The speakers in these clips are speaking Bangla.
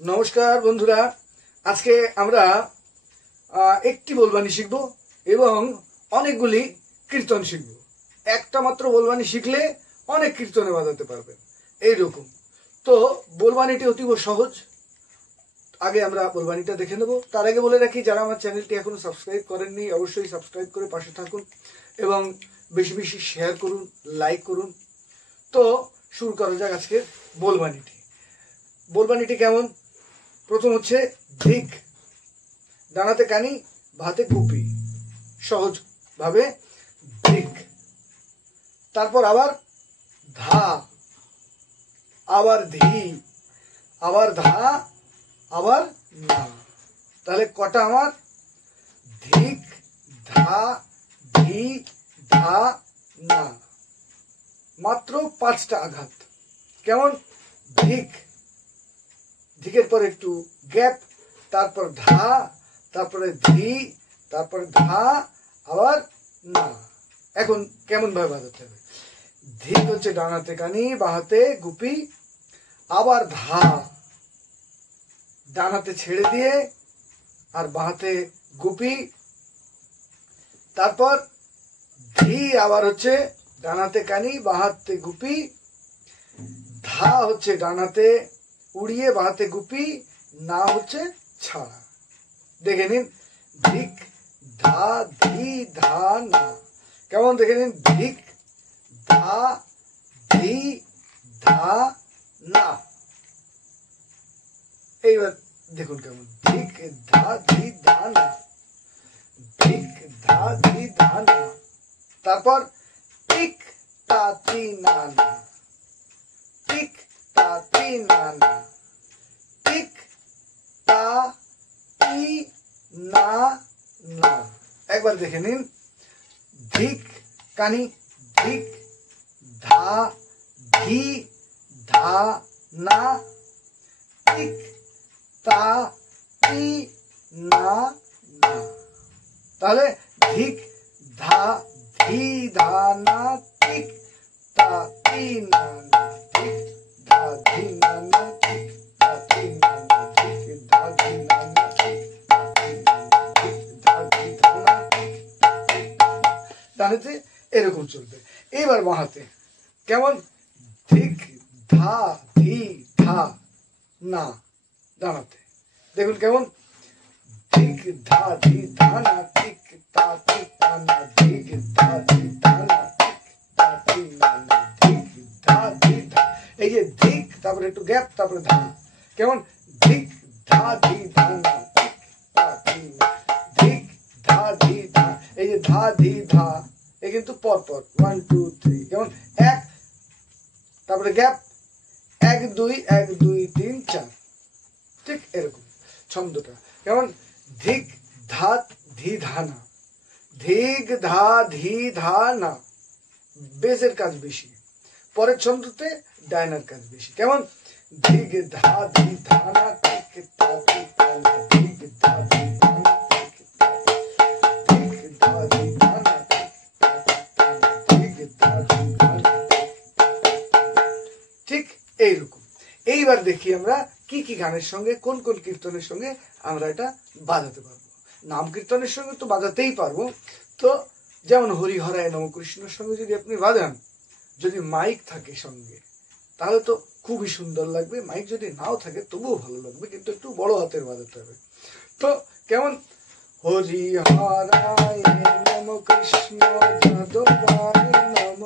नमस्कार बंधुरा आज के आमरा एकटी बोलबानी शिखबो एवं अनेकगुली कीर्तन शिखबो। एकटा मात्र बोलबानी शिखले अनेक कीर्तने बाजाते पारबेन एई रकम। तो बोलबानीटी अतीव सहज। आगे आमरा बोलबानीटा देखे नेब। तार आगे बोले राखी जारा आमार चैनेलटी एखोनो सबस्क्राइब करेननि अवश्यई सबस्क्राइब करे पाशे थाकुन एवं बेशी बेशी शेयर करुन, लाइक करुन। तो शुरू करा जाक आजकेर बोलबानीटी। बोलबानीटी केमन? प्रथम होच्छे धिक, डानाते कानी भाते गुपी, सहज भावे धिक। तारपर आबार धा, आबार धी, आबार धा, आबार ना। ताहले कटा आमार धिक, धा, धी, धा, ना। मात्र 5टा आघात। केमन? धिक, धिकेर पर एकटू गैप, तारपर धा, तारपरे धी, तारपर धा, आबार ना। एखन केमन भावे बाजाते होबे? धिक होच्छे डानाते कानी बाहाते गुपी, आबार धा डानाते छेड़े दिए और बाहाते गुपी, तारपर धी आबार होच्छे डानाते कानी बाहाते गुपी, धा होच्छे डानाते उड़िए बाहाते गुपी, ना होच्छे छाड़ा। देखे निन धिक, धा, धी, धा, ना। केमन देखे निन? धिक, धा, धी, धा, ना। एइबार देखुन केमन धिक, धा, धी, धा, ना। धिक, धा, धी, धा, ना। तारपर टिक, ता, ती, ना, ना। टिक, ता, ती, ना, ना। टिक, ता, ती, ना, ना। एक बार देखे निन धिक कानी धिक, धा, धी, धा, ना। टिक, ता, ती, ना, ना। ताहले धिक, धा, धी, धा, ना। टिक, ता, ती, ना, ना। धिक, धा, धी, ना, ना। टिक, ता, ती, ना, ना। धिक, धा, धी, ना, ना। टिक, ता, ती, ना, ना। धिक, धा, धी, धा, ना। टिक, ता, ती, ना, ना। डानेते एरकम चलबे। एबार बाहाते केमन? धिक, धा, धी, धा, ना। डानाते देखुन केमन? धिक, धा, धी, धा, ना। टिक, ता, ती, ना, ना। धिक, धा, धी, धा, ना। टिक, ता, ती, ना, ना। धिक, धा, धी, धा। এই যে ধিক তারপরে একটু গ্যাপ তারপরে ধা। কেমন? ধিক, ধা, ধি, ধা, না। টিক, তা, তি, না। ধিক, ধা, ধি, ধা। এই যে ধা, ধি, ধা এই কিন্তু পর পর 1 2 3 কেমন? এক তারপরে গ্যাপ 1 2 1 2 3 4 ঠিক এরকম ছন্দটা। কেমন? ধিক, ধা, ধি, ধা, না। ধিক, ধা, ধি, ধা, না। বেজের কাজ বেশি, পরের ছন্দতে ডায়নার কাজ বেশি। কেমন? ধিক, ধা, ধি, ধা, না। টিক, তা, তি, তা, না। ধিক, ধা, ধি, ধা, না। টিক, তা, ধিক, ধা, ধি, ধা, না। টিক, তা, তি, তা, না। ধিক, ধা, ধি, ধা, না। ঠিক এইরকম। এইবার দেখি আমরা কি কি গানের সঙ্গে কোন কোন কীর্তনের সঙ্গে আমরা এটা বাজাতে পারবো। নাম কীর্তনের সঙ্গে তো বাজাতেই পারবো। তো যেমন হরিহরায় নম কৃষ্ণের সঙ্গে যদি আপনি বাজান, যদি মাইক থাকে সঙ্গে তাহলে তো খুবই সুন্দর লাগবে। মাইক যদি নাও থাকে তবুও ভালো লাগবে, কিন্তু একটু বড় হাতের বাজাতে হবে। তো কেমন? হরিহরায় নম কৃষ্ণ যাদবায় নম,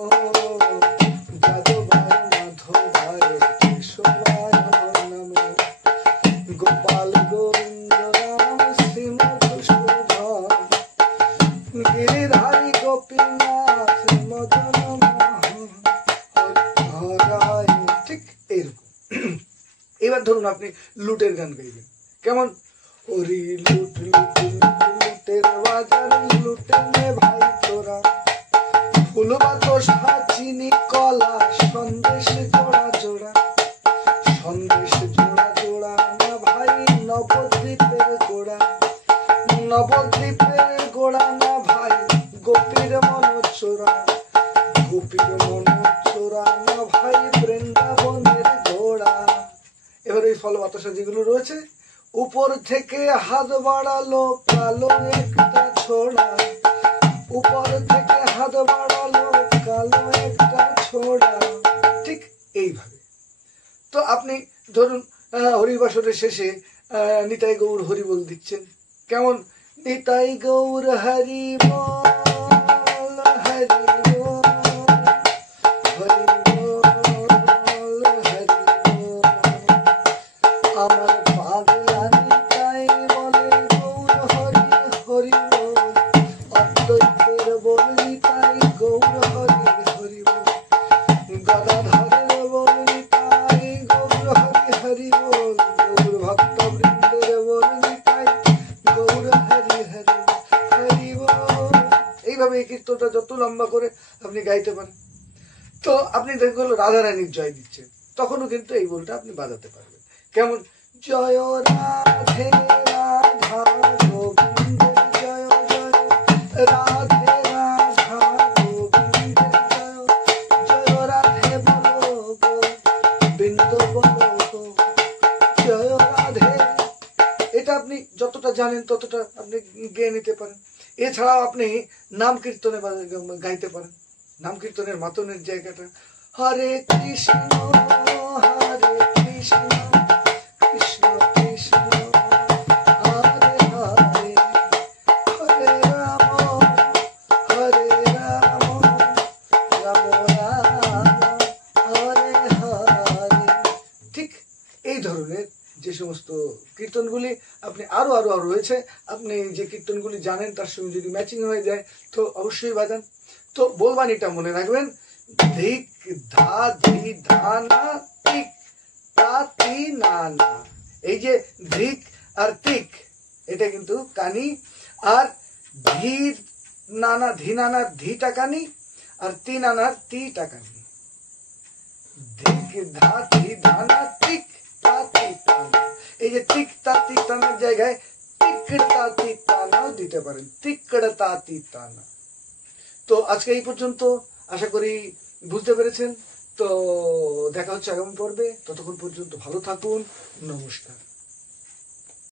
যাদবায় মাধবায় কেশবায় নম, গোপাল গোবিন্দ রাম শ্রী মধুসূদন, গিরিধারী গোপীনাথ মদন মোহন, হরিহরায়। ঠিক এইরকম। এবার ধরুন আপনি লুটের গান গাইবেন। কেমন? হরি লুট লুট লুট লুটের বাজার লুটে নে ভাই তোরা, ফুল বাতাস চিনি কলা সন্দেশ জোড়া জোড়া, সন্দেশ জোড়া জোড়া না ভাই নবদ্বীপের গোড়া, নবদ্বীপের গোড়া না ভাই গোপীর মন চোরা, গোপীর মন চোরা না ভাই বৃন্দাবনের ঘোড়া। এবার ওই ফল বাতাসা যেগুলো রয়েছে, উপর থেকে হাত বাড়ালো কালো একটা ছোড়া, উপর থেকে হাত বাড়ালো কালো একটা ছোড়া, ঠিক এইভাবে। তো আপনি ধরুন হরিবাসরের শেষে নিতাই গৌর হরি বল দিচ্ছেন, কেমন? নিতাই গৌর হরি বল, হরি বল, হরি বল, হরি বল। আমার পাগলা নিতাই বলে গৌর হরি হরি বল, অদ্বৈতের বল নিতাই গৌর হরি হরি বল, গদাধরের বল নিতাই গৌর হরি হরি বল, গৌর ভক্ত বৃন্দের বল নিতাই গৌর হরি হরি হরি বল। এইভাবে এই কীর্তনটা যত লম্বা করে আপনি গাইতে পারেন। তো আপনি দেখবেন রাধারানীর জয় দিচ্ছেন, তখনও কিন্তু এই বলটা আপনি বাজাতে পারবেন, কেমন? জয় রাধে রাধা গোবিন্দের জয় জয়, রাধে রাধা গোবিন্দের জয়, জয় রাধে বলো গো বিন্দ বলো গো, জয় রাধে। এটা আপনি যতটা জানেন ততটা আপনি গেয়ে নিতে পারেন। এছাড়াও আপনি নাম কীর্তনে গাইতে পারেন, নাম কীর্তনের মাতনের জায়গাটা হরে কৃষ্ণ হরে কৃষ্ণ কৃষ্ণ কৃষ্ণ হরে হরে, হরে রাম হরে রাম রাম রাম হরে হরে। ঠিক এই ধরনের যে সমস্ত কীর্তনগুলি আপনি আরো আরো রয়েছে, আপনি যে কীর্তনগুলি জানেন তার সঙ্গে যদি ম্যাচিং হয়ে যায় তো অবশ্যই বাজান। তো বলবানিটা মনে রাখবেন, ধিক ধা ধি ধা না তিক তা তি না না। এই যে ধিক আর তিক এটা কিন্তু কানি, আর ধীর নানা ধি নানার ধিটা কানি, আর তি নানার তিটা কানি। ধিক ধা ধি ধা না তিক তা তি তা না। এই যে তিক তা তি তানার জায়গায় তিকড় তা তি তানাও দিতে পারেন, তিকড় তা তি তানা। তো আজকে এই পর্যন্ত, আশা করি বুঝতে পেরেছেন। তো দেখা হচ্ছে আগামী পর্বে, ততক্ষণ পর্যন্ত ভালো থাকুন, নমস্কার।